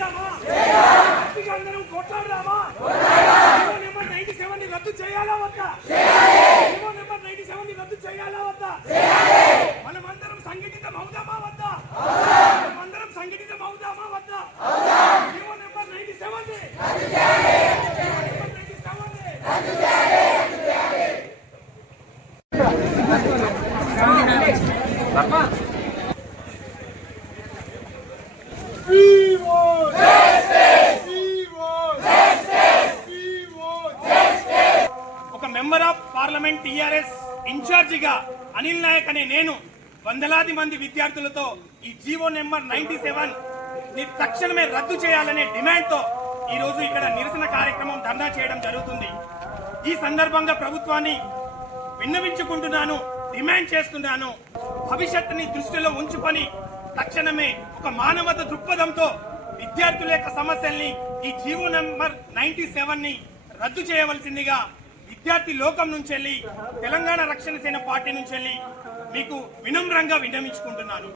చేద్దామా? అందరం కొట్లాడదామా? నెంబర్ 97 ని రద్దు చేయాలా వద్దా? నెంబర్ 97 ని రద్దు చేయాలా వద్దా? మనమందరం సంఘటితం అవుదామా వద్దా? మనమందరం సంఘటితం అవుదామా వద్దా? నెంబర్ 97 ని రద్దు చేయాలి. ఒక మెంబర్ ఆఫ్ పార్లమెంట్ టీఆర్ఎస్ ఇన్ఛార్జిగా అనిల్ నాయక్ అనే నేను వందలాది మంది విద్యార్థులతో ఈ జీవో నెంబర్ 97 ని తక్షణమే రద్దు చేయాలనే డిమాండ్ తో ఈ రోజు ఇక్కడ నిరసన కార్యక్రమం ధర్నా చేయడం జరుగుతుంది. ఈ సందర్భంగా ప్రభుత్వాన్ని విన్నవించుకుంటున్నాను, డిమాండ్ చేస్తున్నాను. భవిష్యత్తుని దృష్టిలో ఉంచుకొని తక్షణమే ఒక మానవత దృక్పథంతో విద్యార్థుల యొక్క సమస్యల్ని ఈ జీవో నెంబర్ 97 ని రద్దు చేయవలసిందిగా విద్యార్థి లోకం నుంచి తెలంగాణ రక్షణ సేన పార్టీ నుంచి మీకు వినమ్రంగా విన్నవించుకుంటున్నాను.